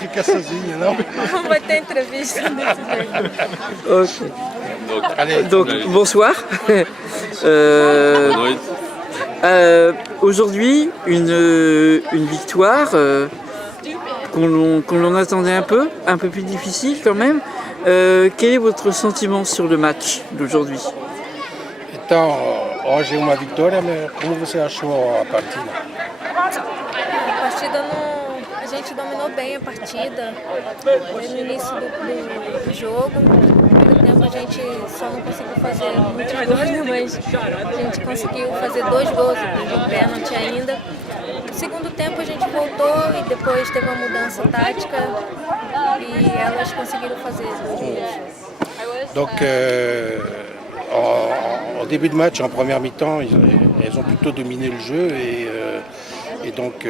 Fica sozinha, não? Não vai ter entrevista desse jeito. Allez, Donc bonsoir. Aujourd'hui, une victoire qu'on l'on attendait un peu plus difficile quand même. Quel est votre sentiment sur le match d'aujourd'hui? Então, hoje é uma vitória, mas como você achou a partida? A partida não. A gente dominou bem a partida desde o início do jogo. No primeiro tempo a gente só não conseguiu fazer muitos gols, né? Mas a gente conseguiu fazer 2 gols, de pênalti ainda. No segundo tempo a gente voltou e depois teve uma mudança tática e elas conseguiram fazer 2 gols. Donc, au début de match, en première mi-temps, elles ont plutôt dominé le jeu et donc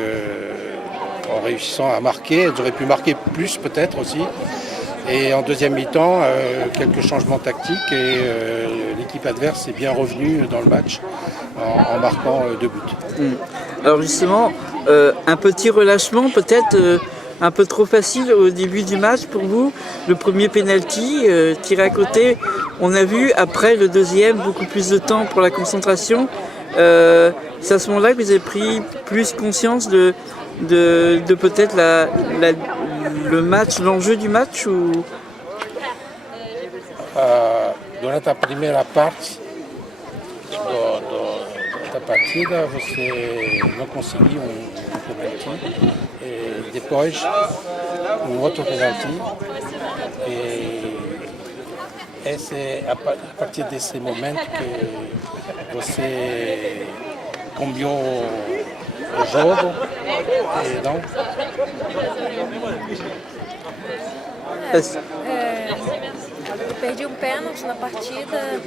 en réussissant à marquer, elles auraient pu marquer plus peut-être aussi. Et en deuxième mi-temps, quelques changements tactiques et l'équipe adverse est bien revenue dans le match en marquant 2 buts. Alors justement, un petit relâchement peut-être un peu trop facile au début du match pour vous. Le premier penalty tiré à côté, on a vu après le deuxième beaucoup plus de temps pour la concentration. C'est à ce moment-là que vous avez pris plus conscience de peut-être le match, l'enjeu du match ou... Durante a primeira parte da partida, você não conseguiu penalti. E depois, outro penalti. E esse é a partir desse momento que você cambiou o jogo. E não? Eu perdi um pênalti na partida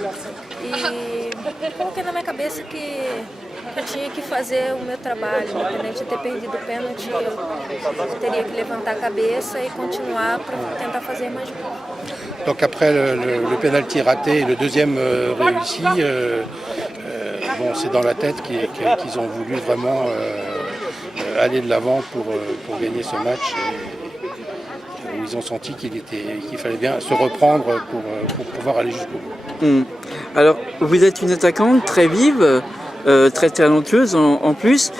e coloquei na minha cabeça que eu tinha que fazer o meu trabalho, independente de ter perdido o pênalti, eu teria que levantar a cabeça e continuar para tentar fazer mais gols. Donc après le penalty raté et le deuxième réussi, bon, c'est dans la tête qu'ils ont voulu vraiment aller de l'avant pour gagner ce match. Ils ont senti qu'il fallait bien se reprendre pour pouvoir aller jusqu'au bout. Alors, vous êtes une attaquante très vive, très talentueuse en plus,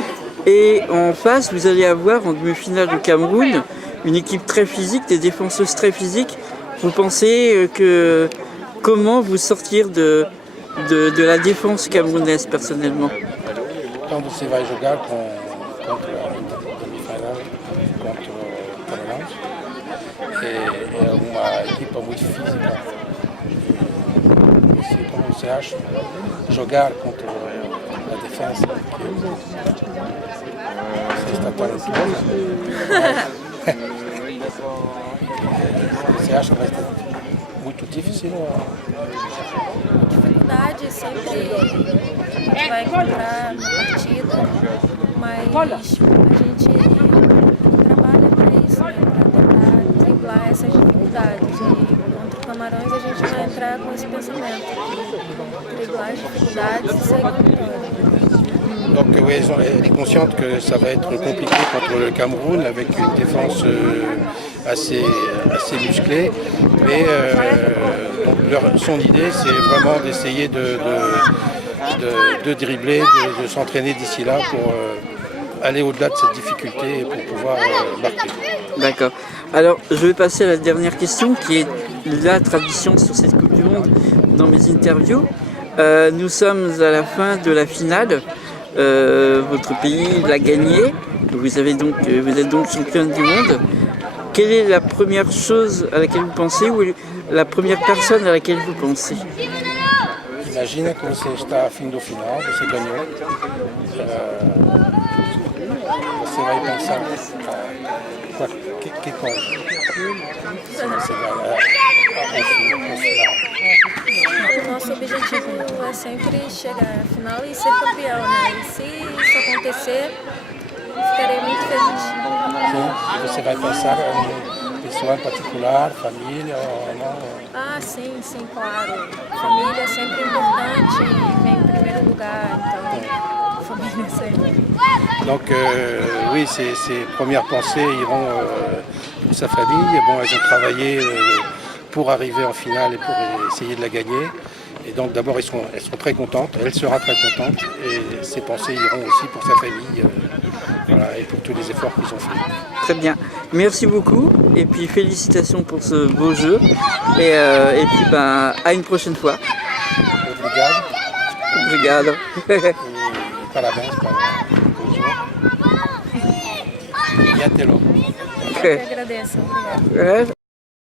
et en face, vous allez avoir en demi-finale du Cameroun une équipe très physique, des défenseuses très physiques. Vous pensez que comment vous sortir de la défense camerounaise personnellement? Quand você vai jogar contre a demi-finale, contre o Camarões, é uma equipa muito física. Como você acha jogar contra a defesa? Você está talentosa? Você acha que vai ser muito difícil? Dificuldade sempre a gente vai encontrar na partida, mas a gente trabalha para isso, né, para tentar driblar essas dificuldades. E contra o Camarões a gente vai entrar com esse pensamento, driblar as dificuldades e sair com a vitória. Donc oui, elle est consciente que ça va être compliqué contre le Cameroun avec une défense assez musclée, mais donc son idée c'est vraiment d'essayer de dribbler, de s'entraîner d'ici là pour aller au-delà de cette difficulté et pour pouvoir marquer. D'accord. Alors je vais passer à la dernière question qui est la tradition sur cette Coupe du Monde dans mes interviews. Nous sommes à la fin de la finale. Votre pays l'a gagné, vous êtes donc championne du monde. Quelle est la première chose à laquelle vous pensez ou la première personne à laquelle vous pensez? Imagina que você está a fim do final, você ganhou. Você vai pensar que coisa? Se você vai ao final. O nosso objetivo é sempre chegar à final e ser campeão, né? E se isso acontecer, eu ficarei muito feliz. Sim, você vai pensar em pessoa em particular, família ou não? Ah, sim, claro. Família é sempre importante e vem em primeiro lugar, então nessa época. Donc oui, ses premières pensées iront pour sa famille. Bon, elles ont travaillé pour arriver en finale et pour essayer de la gagner. Et donc d'abord, elles seront très contentes, elle sera très contente. Et ses pensées iront aussi pour sa famille voilà, et pour tous les efforts qu'ils ont fait. Très bien. Merci beaucoup. Et puis félicitations pour ce beau jeu. Et puis ben, à une prochaine fois. Obrigado. Obrigado. E parabéns para o jogo. E até logo. Eu que agradeço. Obrigada. É.